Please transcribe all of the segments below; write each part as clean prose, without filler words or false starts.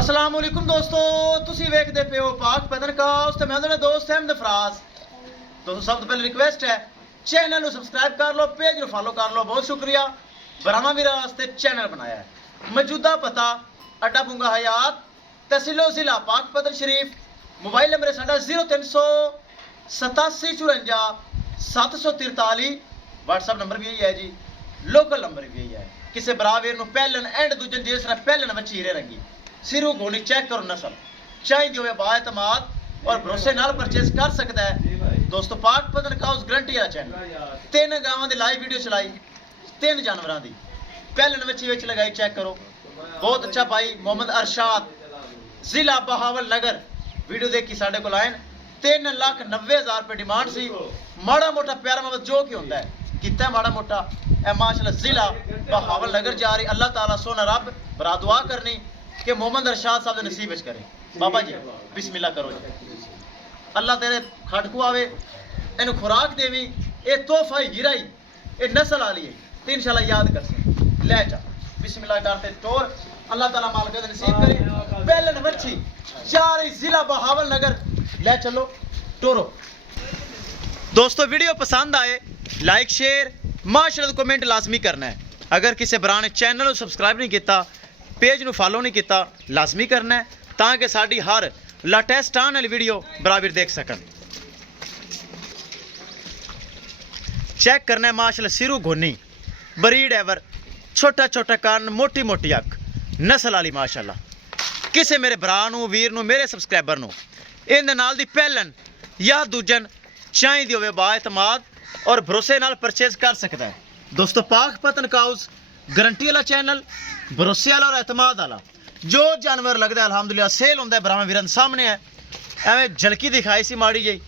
अस्सलाम वालेकुम दोस्तों, तुसी वेखदे पे हो पाक पतन कास्ट ते मैं मेरा दोस्त अहमद फराज। दोस्तों सब तो पहले रिक्वेस्ट है चैनल को सब्सक्राइब कर लो, पेज को फॉलो कर लो, बहुत शुक्रिया। ब्राह्मा वीरा वास्ते चैनल बनाया है। मौजूदा पता अड्डा बुंगा हयात, तहसीलो जिला पाक पतन शरीफ। मोबाइल नंबर है साडा 038754 व्हाट्सएप नंबर भी यही है जी, लोकल नंबर भी यही है। किसी बरावीर नु पहलन एंड दूजन जिस तरह पहलन बच्ची हीरे रंगी सिरू गोनी चेक करो नस्ल चाहिए हो बाएतमाद और भरोसे नाल परचेज कर सकता है। दोस्तों पाक पतन काउस गारंटी वाला channel, 3 Gawan the live video चलाई, 3 जानवरां दी पहलन बच्ची विच लगाई, चेक करो। बहुत अच्छा भाई मोहम्मद अरशाद जिला बहावल नगर वीडियो देखी साडे कोल आए। 3,90,000 रुपए डिमांड सी। माड़ा मोटा प्यारा मोहम्मद जो की होंदा है कितना माड़ा मोटा ए माशाल्लाह जिला बहावल नगर जा रही। अल्लाह ताला सोना रब बरा दुआ करनी कि मोहम्मद अरशाद साहब नसीब विच करे। बाबा जी बिस्मिल्लाह करो जी। अल्लाह तेरे खड़कू आवे, इन्हू खुराक देवी, ये तोहफा ही गिराई, ये नस्ल वाली है तो इंशाल्लाह याद कर से ले जा। बिस्मिल्लाह करते टोर, अल्लाह ताला मालिक दे नसीब करे। पहलन मच्छी जा रही जिला बहावल नगर, ले चलो टोरो। दोस्तों वीडियो पसंद आए लाइक शेयर माशाल्लाह कमेंट लाजमी करना है। अगर किसी भरा ने चैनल को सब्सक्राइब नहीं किया, पेज को फॉलो नहीं किया, लाजमी करना है ताकि साड़ी हर लेटेस्ट आने वाली वीडियो बराबर देख सकन। चेक करना है माशाल्लाह सिरू घोनी बरीड एवर, छोटा छोटा कान, मोटी मोटी अख, नस्ल वाली माशाल्लाह। किसी मेरे भरा वीर मेरे सबसक्राइबर इन नाल दी पहलन या दूजन चाहिए होवे बाएतमाद और भरोसे नाल परचेज कर सकता है। दोस्तों पाक पतन काउस गारंटी वाला चैनल, भरोसे वाला और एतमाद वाला। जो जानवर लगता है अल्हम्दुलिल्लाह सेल होंदा है। ब्राह्मण वीरन सामने है, एवं झलकी दिखाई सी माड़ी जी,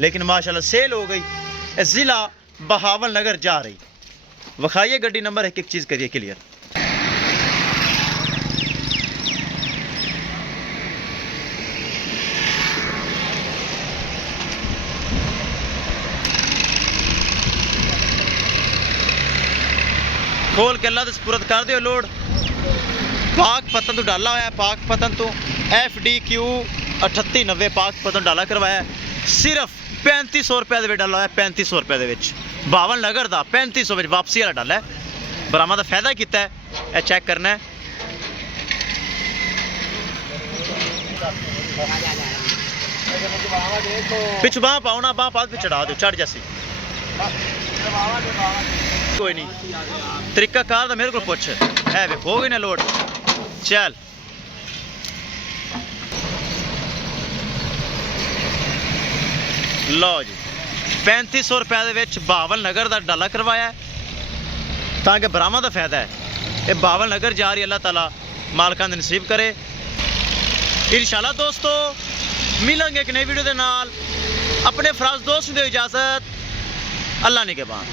लेकिन माशाल्लाह सेल हो गई। जिला बहावल नगर जा रही। विखाइए गड्डी नंबर, एक चीज़ करिए क्लियर। खोल के अल्लाह दे सपुरद कर दियो लोड। पाक पतन तो डाला हुआ है, पाक पतन तो FDQ 3890 पाक पतन डाला करवाया सिर्फ 3500 रुपये के डाला हुआ है। 3500 रुपये के बावन नगर का 3500 वापसी वाला डाला है। बरामा का फायदा किया है, यह चेक करना है। पिछ बाँह पाओ ना, बाँह पास चढ़ा दो, चढ़ जैसी कोई नहीं। तरीका कार दा मेरे को पुछ है वे हो गई ना लोड। चल लो जी 3500 रुपये के बहावल नगर का डाला करवाया ताकि ब्राह्मा का फायदा है। ये बहावल नगर जा रही, अल्लाह ताला मालकां दे नसीब करे इंशाल्लाह। दोस्तों मिलेंगे एक नई वीडियो के नाल। अपने फराज दोस्त दे इजाजत, अल्लाह ने के बाद।